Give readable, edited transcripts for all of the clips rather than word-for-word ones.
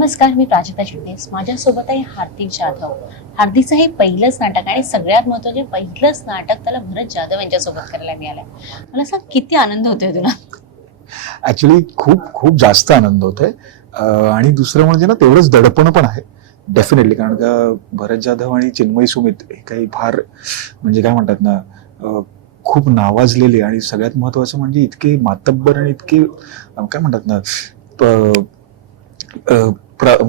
नमस्कार, मी प्राजक्ता चिटणीस. माझ्यासोबत आहे हार्दिक जाधव. हार्दिकचं हे पहिलंच नाटक आणि सगळ्यात महत्त्वाचे पहिलंच नाटक त्याला भरत जाधव यांच्यासोबत करायला मिळालंय. मला सांग, किती आनंद होतोय तुला? ऍक्च्युली खूप खूप जास्त आनंद होतोय. आणि दुसरं म्हणजे ना तेवढंच दडपण पण आहे डेफिनेटली. कारण का भरत जाधव आणि चिन्मयी सुमित हे काही फार म्हणजे काय म्हणतात ना, खूप नावाजलेले आणि सगळ्यात महत्वाचं म्हणजे इतके मातब्बर आणि इतके काय म्हणतात ना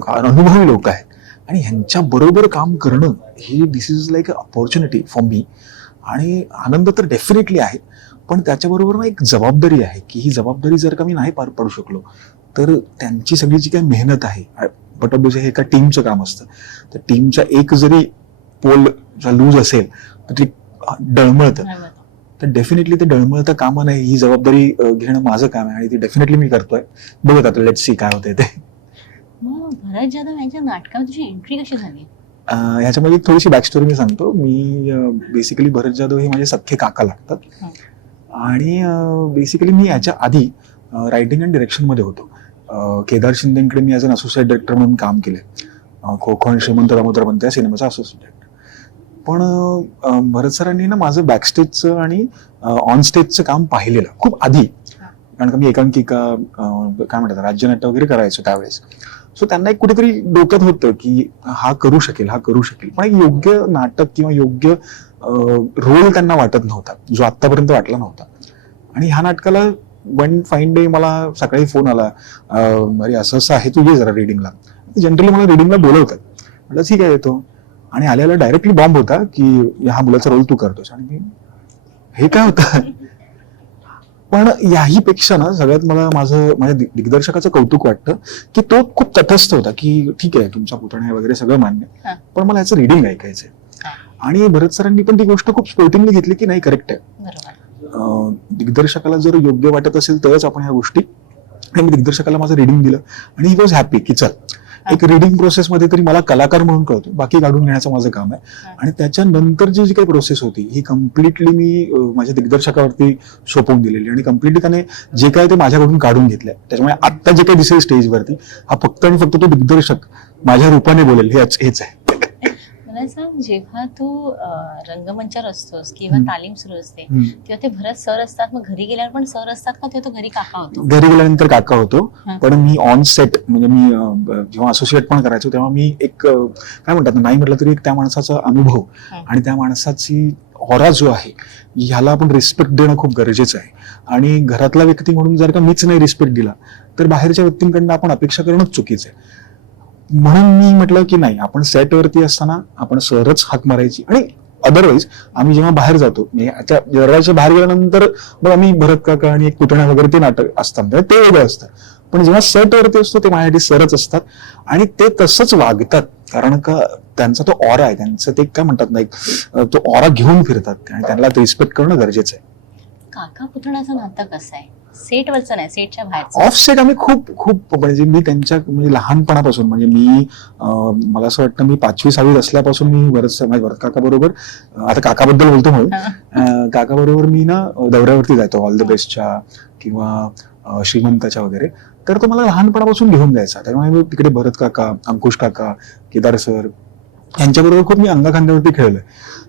अनुभवी लोक आहेत. आणि ह्यांच्या बरोबर काम करणं ही this is like a opportunity for me. आणि आनंद तर डेफिनेटली आहे, पण त्याच्याबरोबर ना एक जबाबदारी आहे की ही जबाबदारी जर का मी नाही पार पाडू शकलो तर त्यांची सगळी जी काही मेहनत आहे, बट ऑब्वियसली हे एका टीमचं काम असतं. तर टीमचा एक जरी पोल लूज असेल तर ते डळमळतं. तर डेफिनेटली ते डळमळतं कामा नाही, ही जबाबदारी घेणं माझं काम आहे आणि ती डेफिनेटली मी करतोय. बघत आता लेट्स सी काय होतंय ते. मग भरत जाधव यांच्या नाटकात तुझी एंट्री कशी झाली? ह्याच्यामध्ये थोडीशी बॅकस्टोरी मी सांगतो. मी बेसिकली भरत जाधव हे माझे सख्खे काका लागतात. आणि बेसिकली मी याच्या आधी रायटिंग अँड डिरेक्शनमध्ये होतो. केदार शिंदेकडे मी ॲज अन असोसिएट डायरेक्टर म्हणून काम केलंय. खो आणि श्रीमंत दामोदर बनते या सिनेमाचा असोसिएट डायरेक्टर. पण भरत सरांनी ना माझं बॅकस्टेजचं आणि ऑन स्टेजचं काम पाहिलेलं खूप आधी. कारण का मी एकांकिका काय म्हणतात राज्यनाट्य वगैरे करायचो त्यावेळेस. सो त्यांना एक कुठेतरी डोक्यात होतं की हा करू शकेल. पण एक योग्य नाटक किंवा योग्य रोल त्यांना वाटत नव्हता, जो आतापर्यंत वाटला नव्हता. आणि ह्या नाटकाला वन फाईन डे मला सकाळी फोन आला, अरे असं असं आहे, तू ये जरा रिडिंगला. जनरली मला रिडिंगला बोलवतात. म्हटलं ठीक आहे येतो. आणि आल्याला डायरेक्टली बॉम्ब होता की ह्या मुलाचा रोल तू करतोस. आणि हे काय होतं. पण याही पेक्षा ना सगळ्यात मला माझ्या दिग्दर्शकाचं कौतुक वाटतं की तो खूप तटस्थ होता की ठीक आहे तुमचा पुतणा आहे वगैरे सगळं मान्य, पण मला याचं रिडिंग ऐकायचंय. आणि भरत सरांनी पण ती गोष्ट खूप स्पोर्टिंगली घेतली की नाही करेक्ट आहे. दिग्दर्शकाला जर योग्य वाटत असेल तरच आपण ह्या गोष्टी. आणि मी दिग्दर्शकाला माझं रिडिंग दिलं आणि ही वॉज हॅपी की चल एक रिडिंग प्रोसेसमध्ये तरी मला कलाकार म्हणून कळतो, बाकी काढून घेण्याचं माझं काम आहे. आणि त्याच्यानंतरची जी काही प्रोसेस होती ही कम्प्लिटली मी माझ्या दिग्दर्शकावरती सोपवून दिलेली आणि कम्प्लिटली त्याने जे काय ते माझ्याकडून काढून घेतलंय. त्याच्यामुळे आता जे काही दिसेल स्टेजवरती हा फक्त आणि फक्त तो दिग्दर्शक माझ्या रूपाने बोलेल हेच आहे. मला सांग, जेव्हा तू रंगमंचावर असतोस किंवा तालीम सुरू असते तेव्हा ते भरत सर असतात, मग घरी गेल्यावर पण सर असतात का, तेव्हा तो घरी काका होतो? घरी गेल्यानंतर काका होतो. पण मी ऑन सेट म्हणजे मी जेव्हा असोसिएट पण करायचो तेव्हा मी एक काय म्हणतात नाही म्हटलं तरी एक त्या माणसाचा अनुभव आणि त्या माणसाची ऑरा जो आहे ह्याला आपण रिस्पेक्ट देणं खूप गरजेचं आहे. आणि घरातला व्यक्ती म्हणून जर का मीच नाही रिस्पेक्ट दिला तर बाहेरच्या व्यक्तींकडनं आपण अपेक्षा करणंच चुकीचं आहे. म्हणून मी म्हटलं की नाही, आपण सेटवरती असताना आपण सरच हाक मारायची. आणि अदरवाईज आम्ही जेव्हा बाहेर जातो दरवाजाच्या बाहेर गेल्यानंतर मग आम्ही भरत काका आणि एक पुतण्या वगैरे ते नाटक असतात ते वेगळं असतं. पण जेव्हा सेटवरती असतो ते माझ्यासाठी सरच असतात आणि ते तसंच वागतात. कारण का त्यांचा तो ऑरा आहे, त्यांचं ते काय म्हणतात ना तो ऑरा घेऊन फिरतात आणि त्यांना रिस्पेक्ट करणं गरजेचं आहे. काका पुतण्याचं नातं कसं आहे? सेटवरचं नाही, सेटच्या बाहेर. ऑफ सेट आम्ही खूप म्हणजे मी त्यांच्या म्हणजे लहानपणापासून म्हणजे मी मला असं वाटतं मी 5वी-6वीत असल्यापासून मी भरत काका बरोबर, आता काकाबद्दल बोलतो म्हणून, काका बरोबर मी ना दौऱ्यावरती जायचो ऑल द बेस्टच्या किंवा श्रीमंताच्या वगैरे. तर तो मला लहानपणापासून घेऊन जायचा. त्यामुळे मी तिकडे भरत काका, अंकुश काका, केदार सर यांच्याबरोबर खूप मी अंगाखांद्यावरती खेळलोय.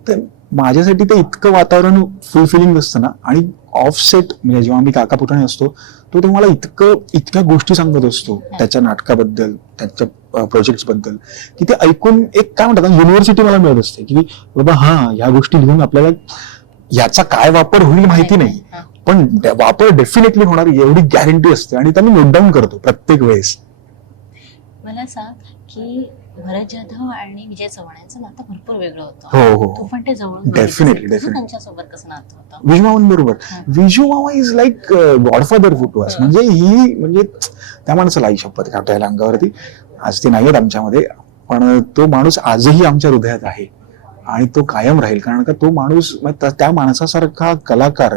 तर माझ्यासाठी ते इतकं वातावरण फुलफिलिंग असतं ना. आणि ऑफ सेट म्हणजे जेव्हा मी काका पुतणे असतो तो मला इतक्या गोष्टी सांगत असतो त्याच्या नाटकाबद्दल, त्याच्या प्रोजेक्ट बद्दल की ते ऐकून एक काय म्हणतात युनिव्हर्सिटी मला मिळत असते की बाबा ह्या गोष्टी लिहून आपल्याला याचा काय वापर होईल माहिती नाही, पण वापर डेफिनेटली होणार एवढी गॅरंटी असते. आणि त्या मी नोट डाऊन करतो प्रत्येक वेळेस. मला सांग की भरत जाधव आणि विजय चव्हाण यांचं नातं भरपूर वेगळं होतं. हो. तू पण ते जवळून डेफिनेटली त्यांच्यासोबत कसं नातं होतं? विजू मामा बरोबर. विजू मामा is like godfather to us. म्हणजे त्या माणसाला आई शपथ काटायला अंगावरती. आज ते नाहीयेत आमच्यामध्ये, पण तो माणूस आजही आमच्या हृदयात आहे आणि तो कायम राहील. कारण का तो माणूस त्या माणसासारखा कलाकार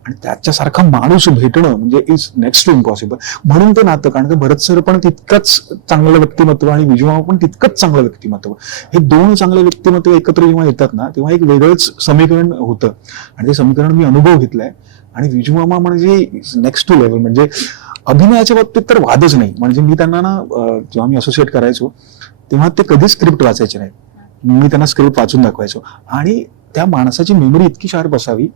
आणि त्याच्यासारखा माणूस भेटणं म्हणजे इज नेक्स्ट टू इम्पॉसिबल. म्हणून ते नातं, कारण का भरत सर पण तितकंच चांगलं व्यक्तिमत्व आणि विजू मामा पण तितकंच चांगलं व्यक्तिमत्व. हे दोन चांगले व्यक्तिमत्व एकत्र जेव्हा येतात ना तेव्हा एक वेगळंच समीकरण होतं. आणि ते समीकरण मी अनुभव घेतलाय. आणि विजू मामा म्हणजे नेक्स्ट टू लेवल. म्हणजे अभिनयाच्या बाबतीत तर वादच नाही. म्हणजे मी त्यांना ना जेव्हा मी असोसिएट करायचो तेव्हा ते कधीच स्क्रिप्ट वाचायचे नाही. मी त्यांना स्क्रिप्ट वाचून दाखवायचो आणि त्या माणसाची मेमरी इतकी शार्प असावी,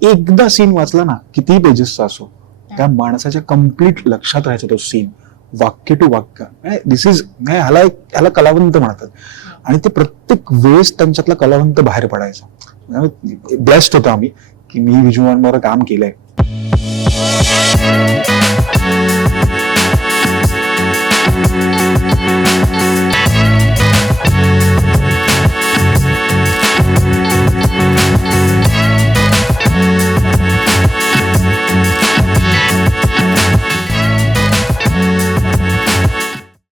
एकदा सीन वाचला ना कितीही पेजेसचा असो, त्या माणसाच्या कम्प्लीट लक्षात राहायचा तो सीन, वाक्य टू वाक्य. दिस इज ह्याला कलावंत म्हणतात आणि ते प्रत्येक वेळेस त्यांच्यातला कलावंत बाहेर पडायचा. ब्लेस्ड होतो आम्ही की मी विजू बरोबर काम केलंय.